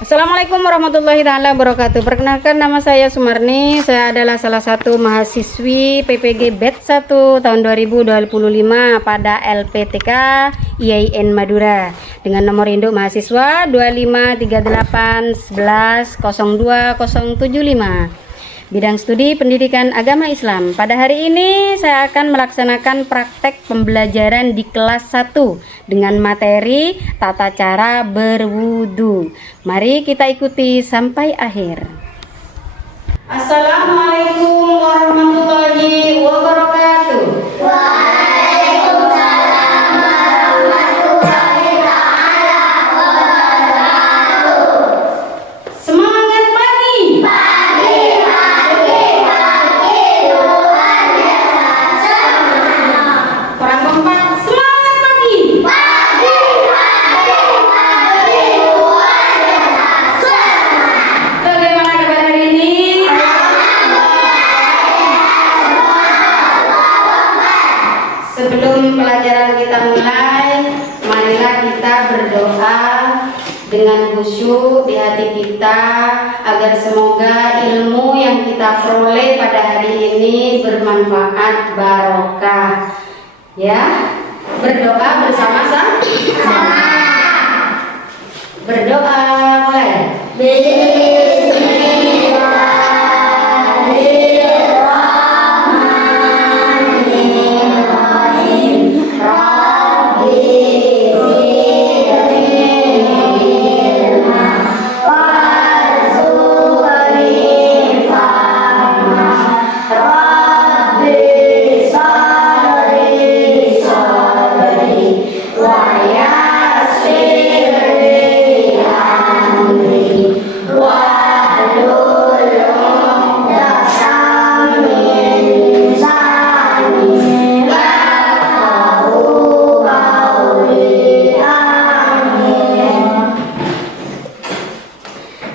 Assalamualaikum warahmatullahi taala wabarakatuh. Perkenalkan, nama saya Sumarni. Saya adalah salah satu mahasiswi PPG Batch 1 tahun 2025 pada LPTK IAIN Madura dengan nomor induk mahasiswa 2538111020075. Bidang studi pendidikan agama Islam. Pada hari ini saya akan melaksanakan praktek pembelajaran di kelas 1 dengan materi tata cara berwudu. Mari kita ikuti sampai akhir. Assalamualaikum warahmatullahi wabarakatuh. Waalaikumsalam warahmatullahi taala wabarakatuh. Semangat pagi. Pagi, Tuhan Yesus semangat. Orang keempat, semangat pagi. Pagi, Tuhan Yesus semangat. Bagaimana kabar hari ini? Sebelum pelajaran kita mulai, marilah kita berdoa dengan khusyuk di hati kita agar semoga ilmu yang kita peroleh pada hari ini bermanfaat, barokah. Ya, berdoa bersama-sama. Berdoa mulai.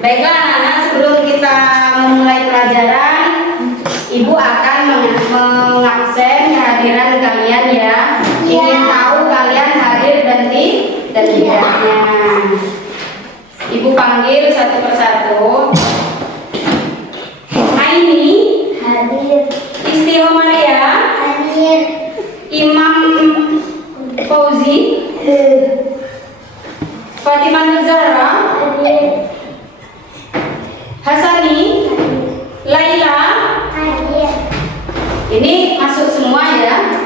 Baiklah anak-anak, sebelum kita memulai pelajaran, Ibu akan mengabsen kehadiran kalian ya. Ingin tahu kalian hadir dan tidaknya. Ibu panggil satu persatu. Aini, Hadir, Istihomaria, hadir, Imam Fauzi, Fatimah Nuzara, hadir, Hasani, Laila. hadir. Ini masuk semua ya?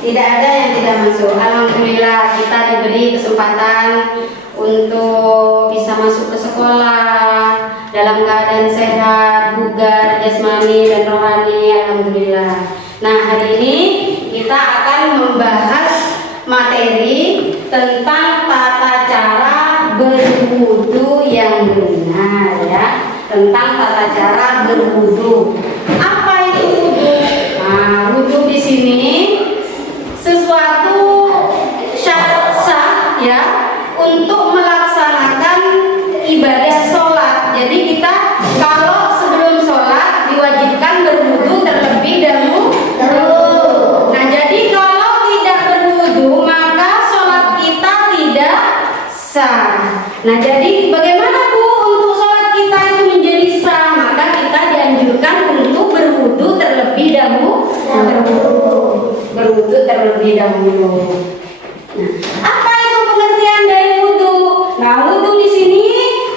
Tidak ada yang tidak masuk. Alhamdulillah kita diberi kesempatan untuk bisa masuk ke sekolah dalam keadaan sehat, bugar, jasmani dan rohani. Alhamdulillah. Nah, hari ini kita akan membahas materi tentang tata cara berwudu yang benar ya. Tentang tata cara berwudu. Apa itu wudu? Nah, wudu di sini sesuatu syarat sah ya untuk melaksanakan ibadah sholat. Jadi kita kalau sebelum sholat diwajibkan berwudu terlebih dahulu. Nah, jadi kalau tidak berwudu maka sholat kita tidak sah. Nah, jadi bagaimana Bu untuk sholat kita itu menjadi sah? Maka kita dianjurkan untuk berwudu terlebih dahulu. Berwudu terlebih dahulu. Nah, apa itu pengertian dari wudu? Nah, wudu di sini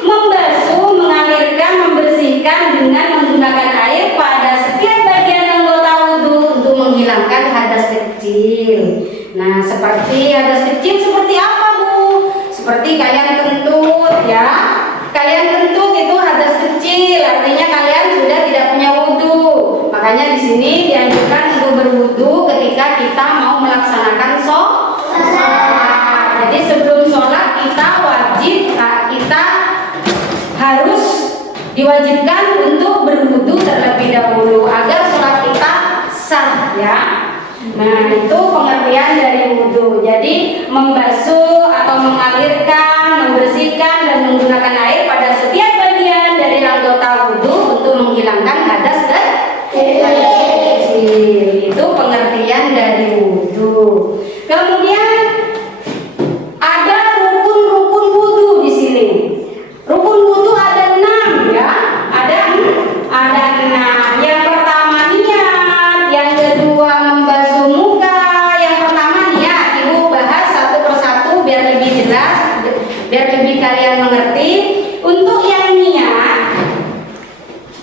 membasuh, mengalirkan, membersihkan dengan menggunakan air pada setiap bagian anggota wudu untuk menghilangkan hadas kecil. Nah, seperti hadas kecil seperti apa Bu? Seperti kalian kentut ya. Kalian kentut itu hadas kecil, artinya kalian sudah tidak punya wudu. Makanya di sini dianjurkan untuk berwudu ketika kita mau melaksanakan sholat. Jadi sebelum sholat kita harus diwajibkan untuk berwudu terlebih dahulu agar sholat kita sah ya. Nah, itu pengertian dari wudu. Jadi membasuh atau mengalirkan, membersihkan dan menggunakan air pada setiap bagian dari anggota wudu untuk menghilangkan hadas kecil. Itu pengertian dari wudu. Kemudian ada rukun-rukun wudu di sini. biar lebih kalian mengerti. Untuk yang niat,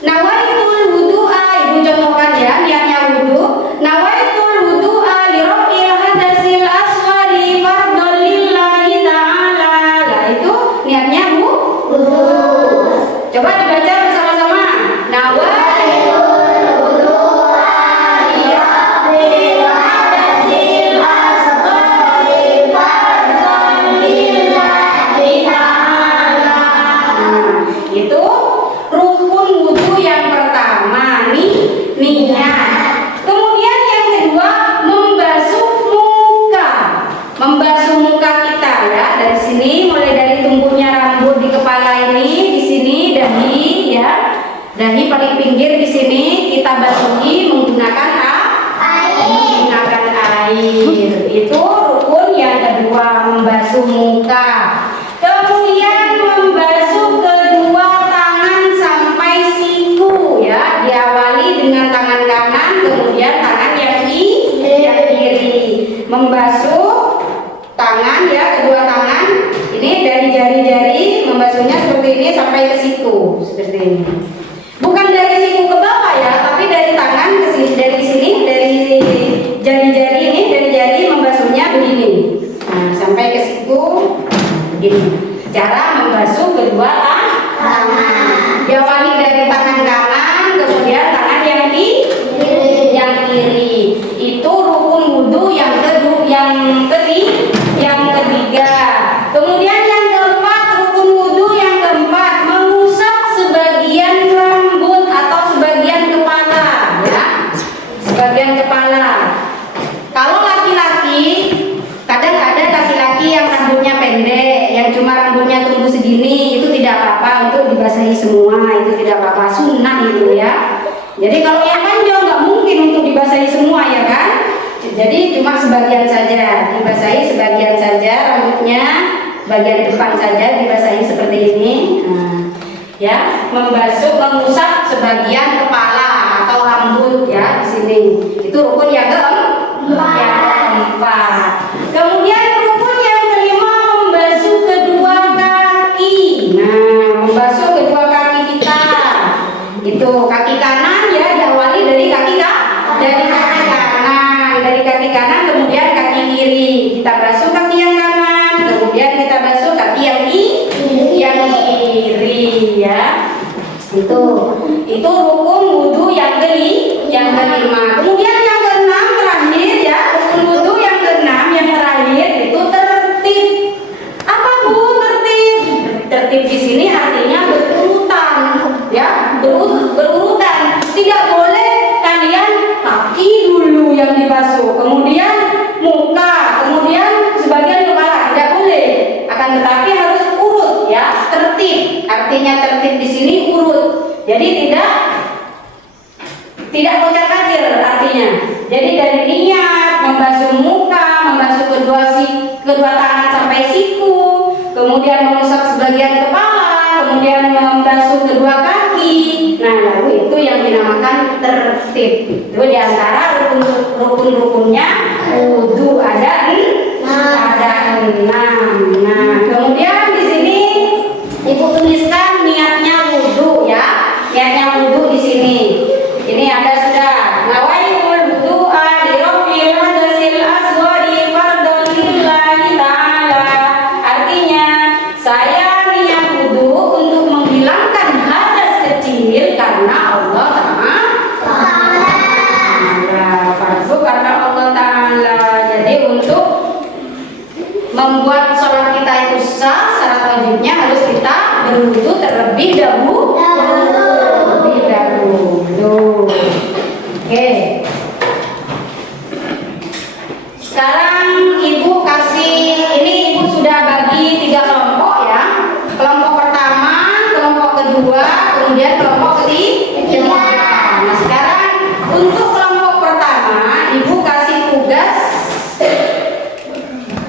nawaitul wudu'a, ibu contohkan ya, niatnya wudu. Nawaitul wudu'a li raf'il hadasil asghari fardhan lillahi ta'ala. Lah itu niatnya wudu. Coba dibaca bersama-sama. Nawaitul wudu'a li raf'il hadasil asghari fardhan lillahi ta'ala. Itu rukun wudu yang pertama nih, niat. Kemudian yang kedua, membasuh muka. Membasuh muka kita ya. Dari sini mulai dari tumbuhnya rambut di kepala ini, di sini dahi ya. Dahi paling pinggir di sini kita basuhi menggunakan menggunakan air. Itu rukun yang kedua, membasuh muka. Kemudian membasuh kedua tangan sampai siku ya, diawali dengan tangan kanan, kemudian tangan yang kiri. Membasuh tangan ya, kedua tangan ini dari jari-jari, membasuhnya seperti ini sampai ke siku, seperti ini. Bukan dari siku ke bawah ya, tapi dari tangan ke sini, dari sini, dari jari-jari ini, dari jari membasuhnya begini. Nah, sampai ke siku begini. Cara membasuh kedua tangan. Diawali dari tangan kanan, kemudian tangan yang kiri. Itu rukun wudu yang ketiga. Kemudian yang keempat, rukun wudu yang keempat, mengusap sebagian rambut atau sebagian kepala ya. Sebagian kepala. Kalau laki-laki, kadang ada laki-laki yang rambutnya pendek, yang cuma rambutnya tumbuh segini, itu tidak apa-apa untuk dibasahi semua, itu tidak apa-apa, sunnah itu ya. Jadi kalau yang panjang nggak mungkin untuk dibasahi semua ya kan. Jadi cuma sebagian saja, dibasahi sebagian saja rambutnya, bagian depan saja dibasahi seperti ini. Nah, ya, mengusap sebagian kepala atau rambut ya di sini. Itu rukun yang keempat. Kemudian rukun yang kelima, membasuh kedua kaki. Nah, membasuh kedua kaki kita. Itu kaki kanan ya, diawali dari kaki kanan, kemudian kaki kiri. Kita basuh kaki yang kanan, kemudian kita basuh kaki yang kiri ya. Itu rukun wudu yang kelima. Kemudian yang keenam terakhir ya, rukun wudu yang keenam yang terakhir itu tertib. Apa Bu tertib? Tertib di sini artinya berurutan ya, berurutan. Tidak boleh kalian kaki dulu yang dibasuh, kemudian muka, kemudian sebagian kepala, tidak boleh. Akan tetapi harus urut ya, tertib. Artinya tertib di sini urut. Jadi tidak kocar-kacir artinya. Jadi dari niat membasuh muka, membasuh kedua tangan sampai siku, kemudian mengusap sebagian kepala, kemudian membasuh kedua kaki. Nah, lalu itu yang dinamakan tertib. Itu diantara rukun-rukunnya wudu ada 6. Nah, kemudian di sini Ibu tuliskan niatnya wudu ya. Niatnya wudu di sini. Ini ada sudah. Nawaitul wudu'a li raf'il hadasil asghari fardhan lillahi ta'ala. Artinya, saya niat wudu untuk menghilangkan hadas kecil karena Allah Ta'ala. Fardu karena Allah Ta'ala. Jadi untuk membuat sholat kita itu sah, syarat wajibnya harus kita berwudu terlebih dahulu. Oke. Sekarang Ibu kasih, ini Ibu sudah bagi 3 kelompok ya. Kelompok pertama, kelompok kedua, kemudian kelompok ketiga. Nah, sekarang untuk kelompok pertama, Ibu kasih tugas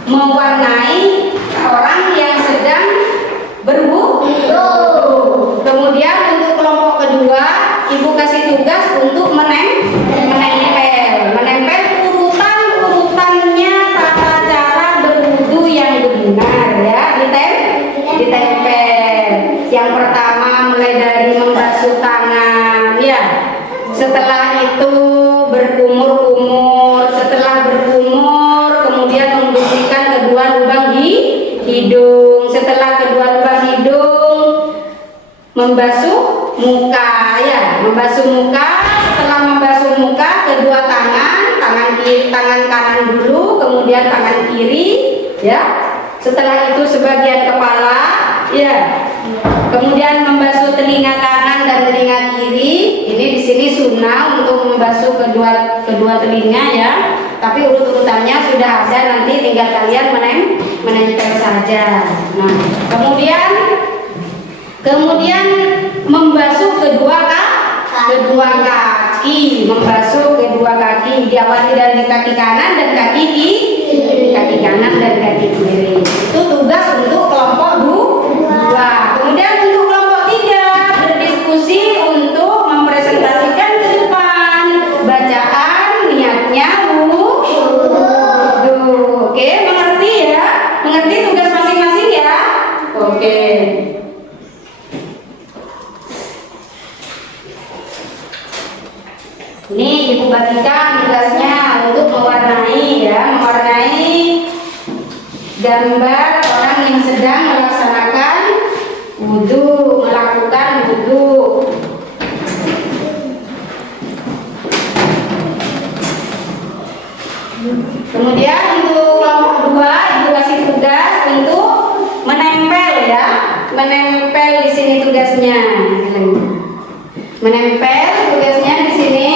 mewarnai orang yang sedang berwudu. Kemudian untuk kelompok kedua, Ibu kasih tugas untuk menempel urutannya tata cara berwudu yang benar ya, ditempel. Yang pertama mulai dari membasuh tangan, ya. Setelah itu berkumur-kumur. Setelah berkumur, kemudian membersihkan kedua lubang hidung. Setelah kedua lubang hidung, membasuh muka, ya. Membasuh muka. Setelah membasuh muka, kedua tangan kiri, tangan kanan dulu, kemudian tangan kiri, ya. Setelah itu sebagian kepala, ya. Kemudian membasuh telinga kanan dan telinga kiri. Ini di sini sunnah untuk membasuh kedua telinga, ya. Tapi urut-urutannya sudah ada, nanti tinggal kalian menempel saja. Nah, kemudian membasuh kedua kaki, membasuh kedua kaki, diawali dari kaki kanan dan kaki kanan dan kaki kiri. Itu tugas untuk kelompok 2. Kemudian untuk kelompok 3 berdiskusi untuk mempresentasikan ke depan bacaan niatnya wudu. Oke, mengerti ya? Mengerti tugas masing-masing ya? Oke. Ini ibu bagikan tugasnya untuk mewarnai, ya, mewarnai gambar orang yang sedang melaksanakan wudu, melakukan wudu. Kemudian untuk kelompok 2 ibu kasih tugas untuk menempel, ya, menempel di sini tugasnya. Menempel tugasnya di sini.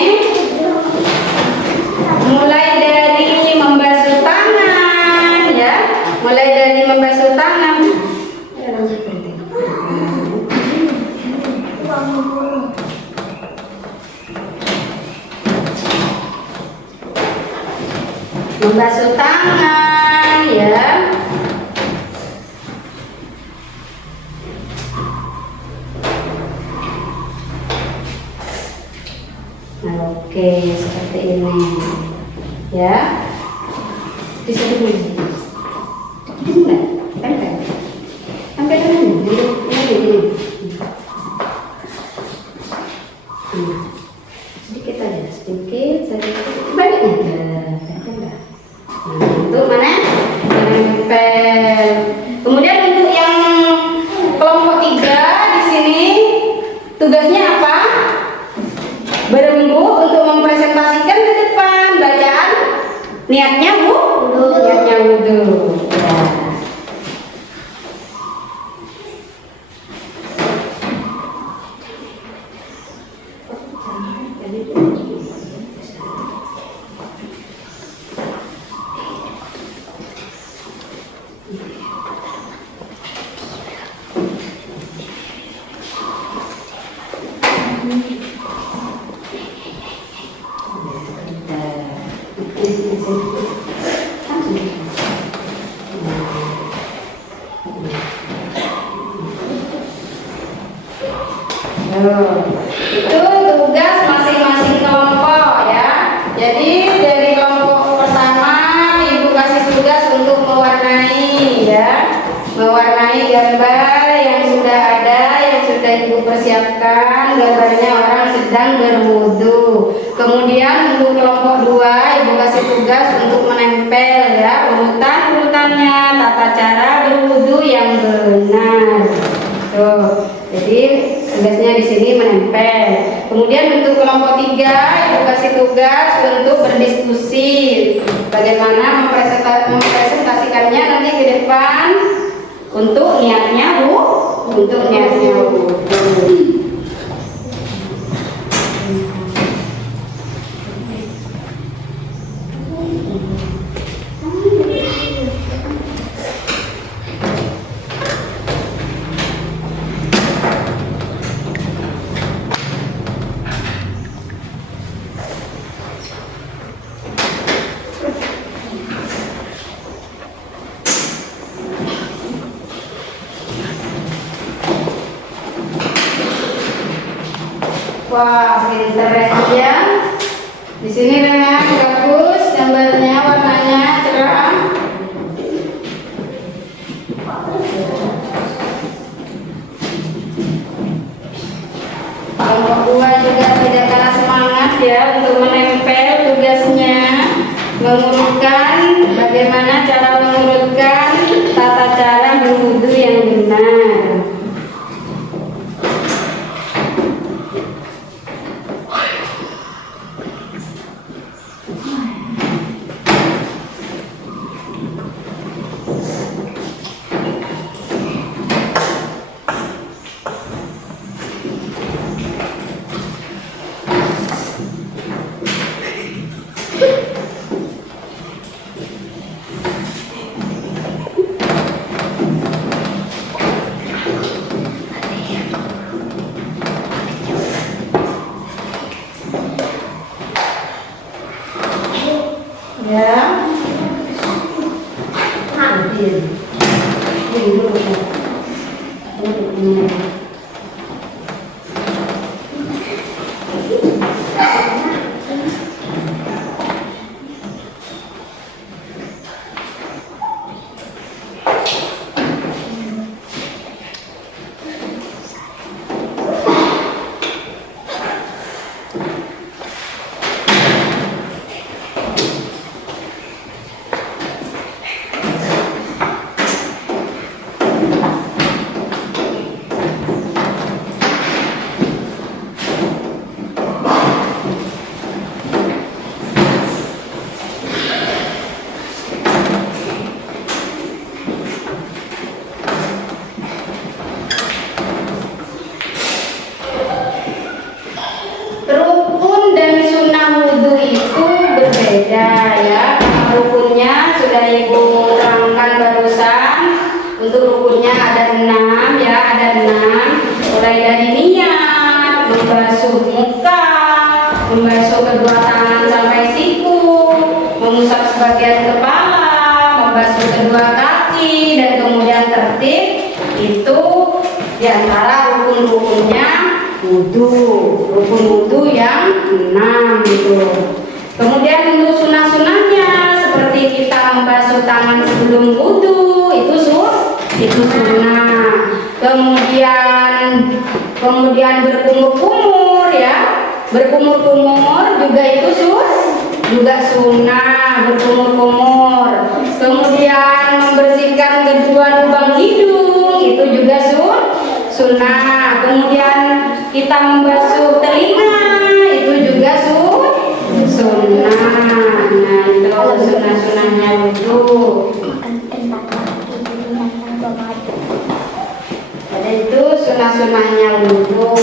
Mulai dari membasuh tangan, ya. Mulai dari membasuh tangan. Membasuh tangan, ya. Oke, seperti ini, ya. Di sini dulu. Tempel ini. Sedikit aja, banyaknya. Untuk mana? Menempel. Kemudian untuk yang kelompok 3 di sini tugasnya apa? Berembuk untuk mempresentasikan ke depan bacaan niatnya wudu. Ya. Itu tugas masing-masing kelompok, ya. Jadi dari kelompok pertama ibu kasih tugas untuk mewarnai, ya, mewarnai gambar yang sudah ada, yang sudah ibu persiapkan. Gambarnya orang sedang berwudu. Kemudian untuk kelompok 2 ibu kasih tugas untuk menempel, ya, urutannya, tata cara berwudu yang benar. Tuh, jadi tugasnya di sini menempel. Kemudian untuk kelompok 3 ibu kasih tugas untuk berdiskusi bagaimana mempresentasikannya nanti ke depan untuk niatnya wudu. Wah, pinter ya. Di sini dengan bagus gambarnya, warnanya cerah. cara mengurutkan tata cara berwudu yang benar. Ya, ambil dulu. Rukun dan sunnah wudhu itu berbeda ya. Rukunnya sudah Ibu terangkan barusan. Untuk rukunnya ada 6 ya, ada 6. Mulai dari niat, membasuh muka, membasuh kedua tangan sampai siku, mengusap sebagian kepala, membasuh kedua kaki, dan kemudian tertib. Itu diantara rukun-rukunnya wudhu, rukun wudhu yang 6 gitu. Kemudian untuk sunah-sunahnya seperti kita membasuh tangan sebelum wudhu itu sunnah. Kemudian berkumur-kumur ya, berkumur-kumur juga itu juga sunnah, berkumur-kumur. Kemudian membersihkan kedua lubang hidung itu juga sunnah. Kemudian kita membasuh telinga itu juga sunnah. Nah, itu sunnah-sunnahnya wudhu. Ada itu sunnah-sunnahnya wudhu.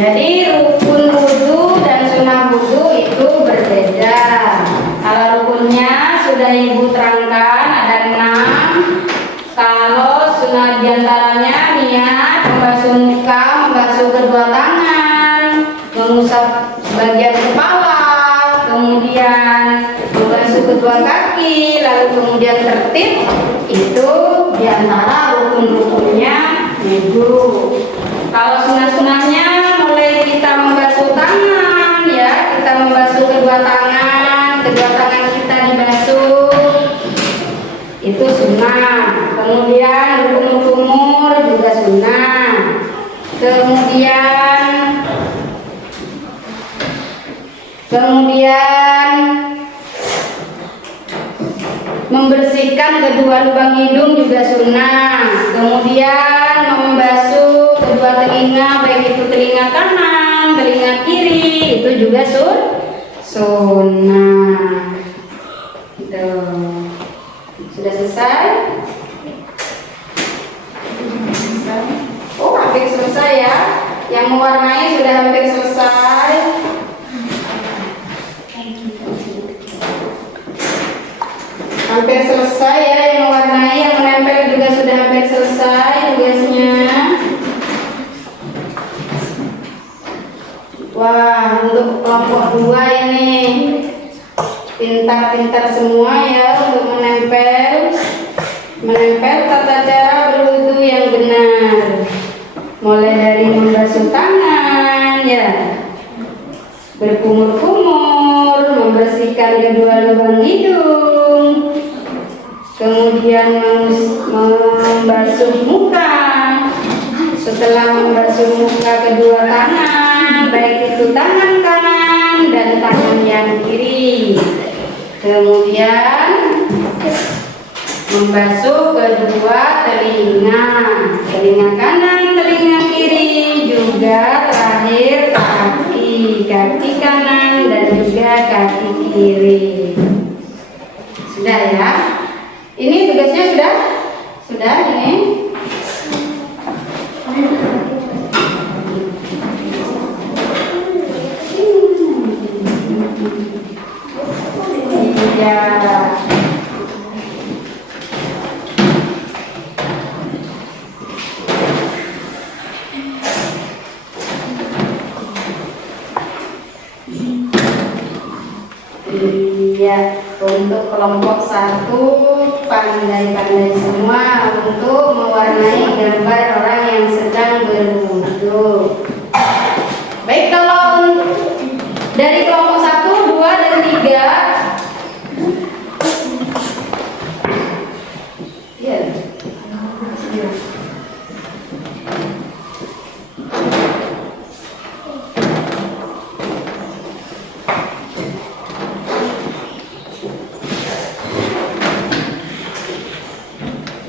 Jadi rukun wudhu dan sunnah wudhu itu berbeda. Kalau rukunnya sudah Ibu terangkan ada 6. Kalau sunnah diantaranya niat, membasuh muka, membasuh kedua tangan, mengusap bagian kepala, kemudian membasuh kedua kaki, lalu kemudian tertib. Itu diantara rukun-rukunnya wudhu. Kalau sunnah-sunnahnya mulai kita membasuh tangan ya, kita membasuh kedua tangan kita dibasuh itu sunnah. Kemudian berkumur-kumur juga sunnah. Kemudian membersihkan kedua lubang hidung juga sunnah. Kemudian membasuh kedua telinga, baik itu telinga kanan, telinga kiri, itu juga sunnah. Sudah selesai? Oh, hampir selesai ya. Yang mewarnai sudah hampir selesai. Hampir selesai ya, yang mewarnai, yang menempel juga sudah hampir selesai tugasnya. Wah, untuk kelompok 2 ini pintar-pintar semua ya untuk menempel tata cara berwudu yang benar. Mulai dari membasuh tangan ya, berkumur-kumur, membersihkan kedua lubang hidung, kemudian membasuh muka, Setelah membasuh muka kedua tangan, baik itu tangan kanan dan tangan yang kiri. Kemudian membasuh kedua telinga, telinga kanan, telinga kiri, juga terakhir kaki, kaki kanan dan juga kaki kiri. Sudah ya? Ini tugasnya sudah? Sudah ini? Iya. Iya, untuk kelompok 1 pandai-pandai semua untuk mewarnai gambar orang yang sedang berwudu. Baik, kalau dari kelompok 1, 2, dan 3, ya.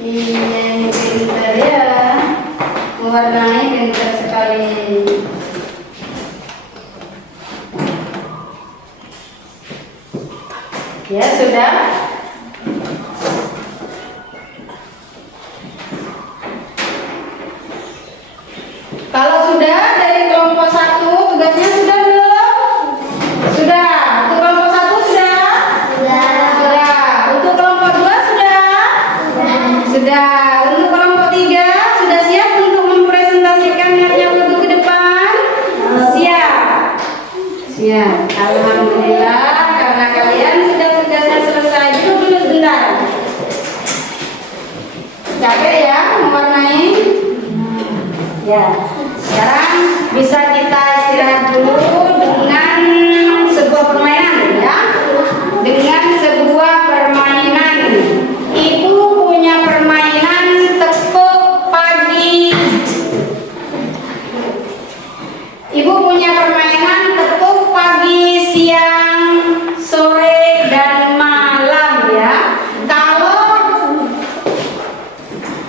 Ini pintar ya, mewarnai pintar sekali. Ya sudah. Kalau sudah dari kelompok 1 tugasnya sudah belum? Sudah. Untuk kelompok 1 sudah? Sudah. Untuk kelompok 2 sudah? Sudah. Untuk kelompok 3 sudah siap untuk mempresentasikan niatnya wudu ke depan? Siap. Siap. Alhamdulillah karena kalian sudah tugasnya selesai. Dulu sebentar. Capek ya mewarnai? Ya. Sekarang bisa kita istirahat dulu dengan sebuah permainan ya. Dengan sebuah permainan. Ibu punya permainan tepuk pagi. Ibu punya permainan tepuk pagi, siang, sore, dan malam ya. Kalau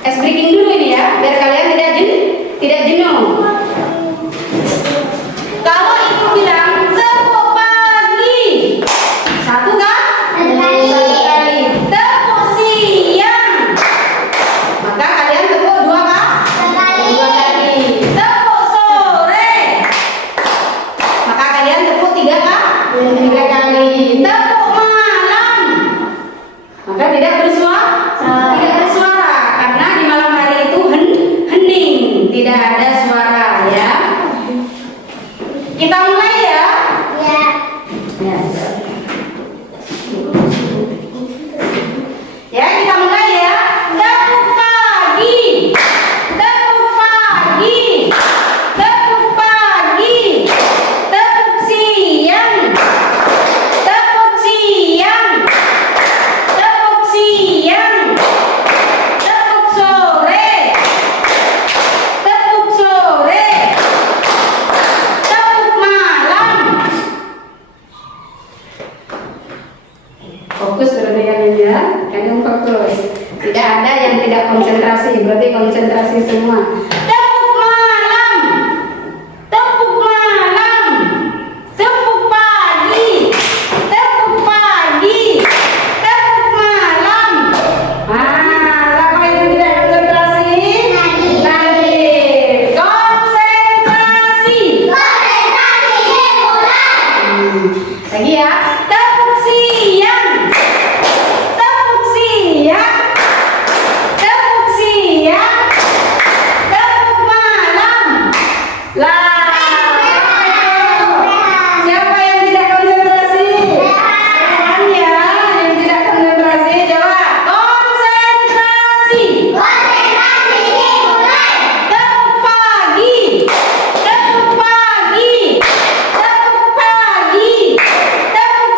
es breaking dulu ini ya, biar kalian tidak jenuh. Kalau ibu bilang tepuk pagi, 1 kan? 1 kali. Tepuk siang, maka kalian tepuk 2 kan? 2 kali. Tepuk sore, maka kalian tepuk 3 kan? 3 kali. Tepuk malam, maka tidak bersuara. Tidak bersuara karena di malam hari itu hening, tidak ada suara ya. Kita mulai ya. Ya. Ya, kita mulai ya. Tepuk pagi. Tepuk pagi. Tepuk pagi. Tepuk siang. Tepuk siang. Tepuk siang. Tepuk sore. Tepuk sore. Tepuk malam. Fokus berdengannya ya, kalian fokus. Tidak ada yang tidak konsentrasi, berarti konsentrasi semua. Tepuk malam. Tepuk malam. Tepuk pagi. Tepuk pagi. Tepuk malam. Siapa yang tidak konsentrasi? Nadif. Konsentrasi. Lagi ya. Tepuk siang. Tepuk siang. Tepuk siang. Tepuk malam. Lah. Siapa yang tidak konsentrasi? Jangan ya, yang tidak konsentrasi jawab. Konsentrasi. Tepuk pagi. Tepuk pagi. Tepuk pagi. Tepuk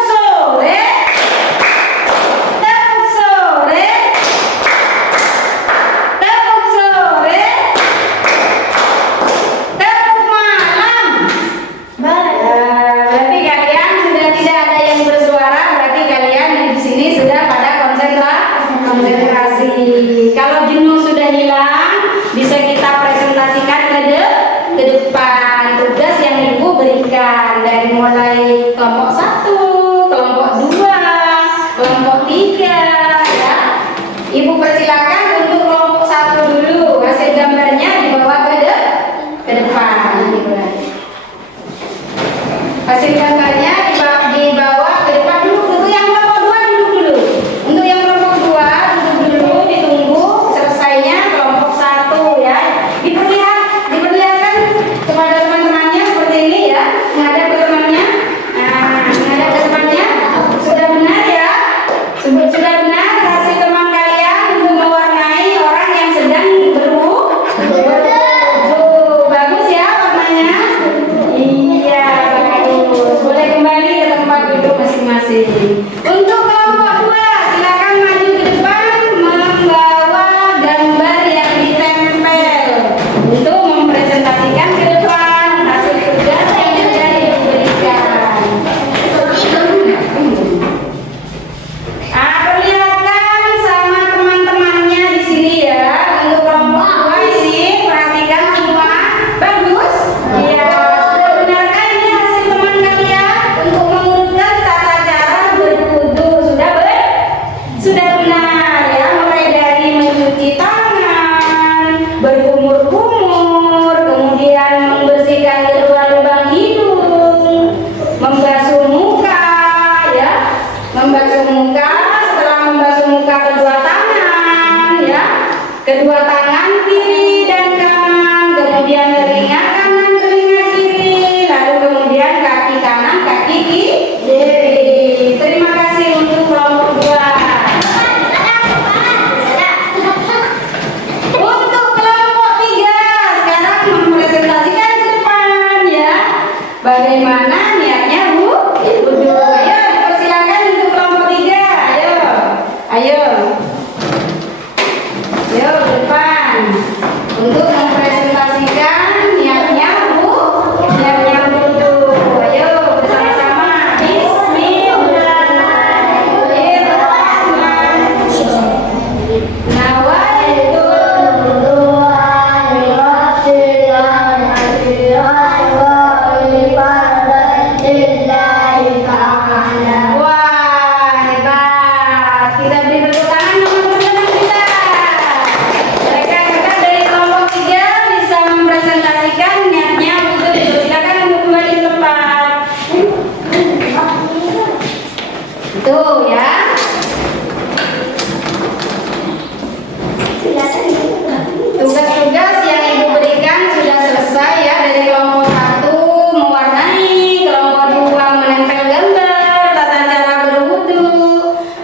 dari mulai kelompok 1, kelompok 2, kelompok 3 ya. Ibu persilakan untuk kelompok 1 dulu. Hasil gambarnya dibawa ke depan. Hasil gambarnya dibawa ke depan dulu. Untuk yang kelompok 2 duduk dulu. Untuk yang kelompok 2 duduk dulu, ditunggu selesainya kelompok 1 ya. Diperlihatkan kepada teman-temannya seperti ini ya. Menghadap ke temannya. Nah, menghadap ke temannya. Sudah benar ya? Sudah benar hasil teman kalian untuk mewarnai orang yang sedang berwudu. Bagus ya warnanya? Iya, bagus. Boleh kembali ke tempat duduk masing-masing. Untuk kelompok 2, silakan maju ke depan membawa gambar yang ditempel untuk mempresentasikan ke depan hasil tugas yang sudah diberikan. Perlihatkan sama teman-temannya di sini ya. Untuk kelompok 2 ini perhatikan semua. Bagus? Iya. Sudah benarkah ini hasil teman kalian untuk mengurutkan tata cara berwudu? Sudah benar ya. Mulai dari mencuci tangan, berkumur-kumur, kemudian membersihkan kedua lubang hidung, membasuh muka ya. Membasuh muka, setelah membasuh muka kedua tangan ya. Kedua tangan kiri dan kanan, kemudian telinga kanan, telinga kiri, lalu kemudian kaki kanan, kaki kiri. Terima kasih untuk kelompok 2. Untuk kelompok 3 sekarang mempresentasikan ke depan ya. Bagaimana niatnya wudu? Ayo persilakan untuk kelompok 3. Ayo ke depan untuk mempresentasikan niatnya wudu. Ayo bersama-sama. Bismillahirrahmanirrahim. Nawaitu Wah, hebat. Kita beri tepuk tangan untuk teman-teman kita. Mereka dari kelompok 3 bisa mempresentasikan niatnya wudu. Silakan untuk kembali ke tempat. Tuh ya. Tugas-tugas yang Ibu berikan sudah selesai ya. Dari kelompok 1 mewarnai, kelompok 2 menempel gambar, tata cara berwudu.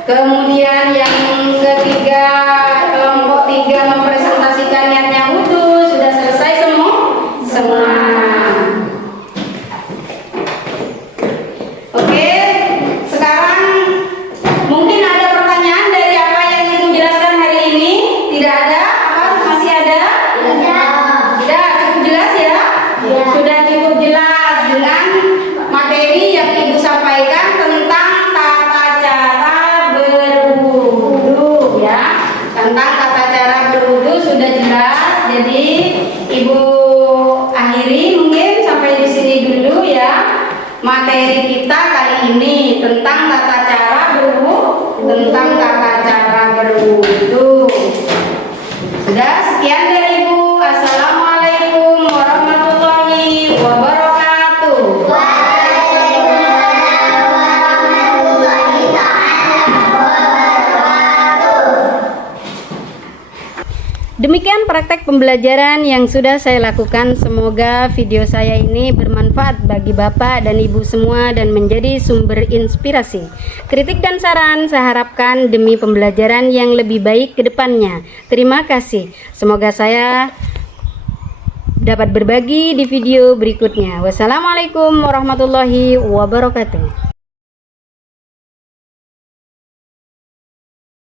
Kemudian yang ketiga, kelompok 3 mempresentasikan niatnya wudu. Sudah selesai semua. Oke, sekarang mungkin ada pertanyaan dari apa yang Ibu jelaskan hari ini? Tidak ada? Apa? Masih ada? Tidak, cukup jelas ya? Sudah cukup jelas dengan materi yang Ibu sampaikan tentang tata cara berwudu ya. Tentang tata cara berwudu sudah jelas. Jadi Ibu akhiri mungkin sampai di sini dulu ya. Materi kita kali ini tentang tata cara berwudu. Sudah, sekian dari Ibu. Assalamualaikum warahmatullahi wabarakatuh. Demikian praktek pembelajaran yang sudah saya lakukan. Semoga video saya ini bermanfaat bagi Bapak dan Ibu semua dan menjadi sumber inspirasi. Kritik dan saran saya harapkan demi pembelajaran yang lebih baik ke depannya. Terima kasih. Semoga saya dapat berbagi di video berikutnya. Wassalamualaikum warahmatullahi wabarakatuh.